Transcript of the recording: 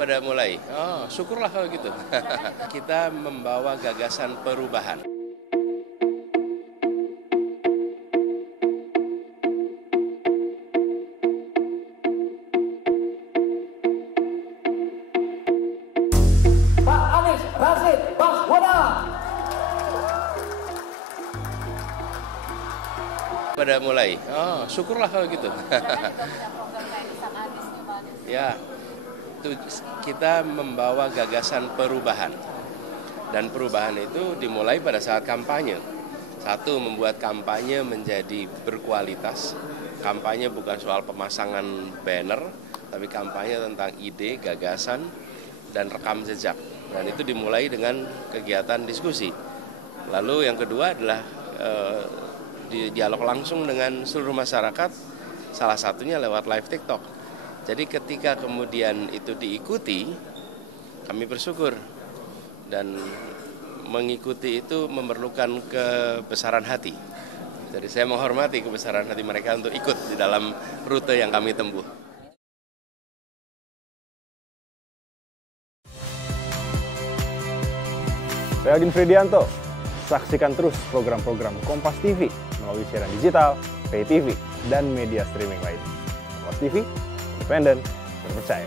Pada mulai, syukurlah kalau gitu. Kita membawa gagasan perubahan. Pak Anies Rashid Baswedan. Pada mulai, syukurlah kalau gitu. Ya, itu kita membawa gagasan perubahan. Dan perubahan itu dimulai pada saat kampanye. Satu, membuat kampanye menjadi berkualitas. Kampanye bukan soal pemasangan banner, tapi kampanye tentang ide, gagasan, dan rekam jejak. Dan itu dimulai dengan kegiatan diskusi. Lalu yang kedua adalah dialog langsung dengan seluruh masyarakat, salah satunya lewat live TikTok. Jadi ketika kemudian itu diikuti, kami bersyukur. Dan mengikuti itu memerlukan kebesaran hati. Jadi saya menghormati kebesaran hati mereka untuk ikut di dalam rute yang kami tempuh. Saya Agin Fridianto. Saksikan terus program-program Kompas TV melalui siaran digital, pay TV, dan media streaming lain. Kompas TV, independen, terpercaya.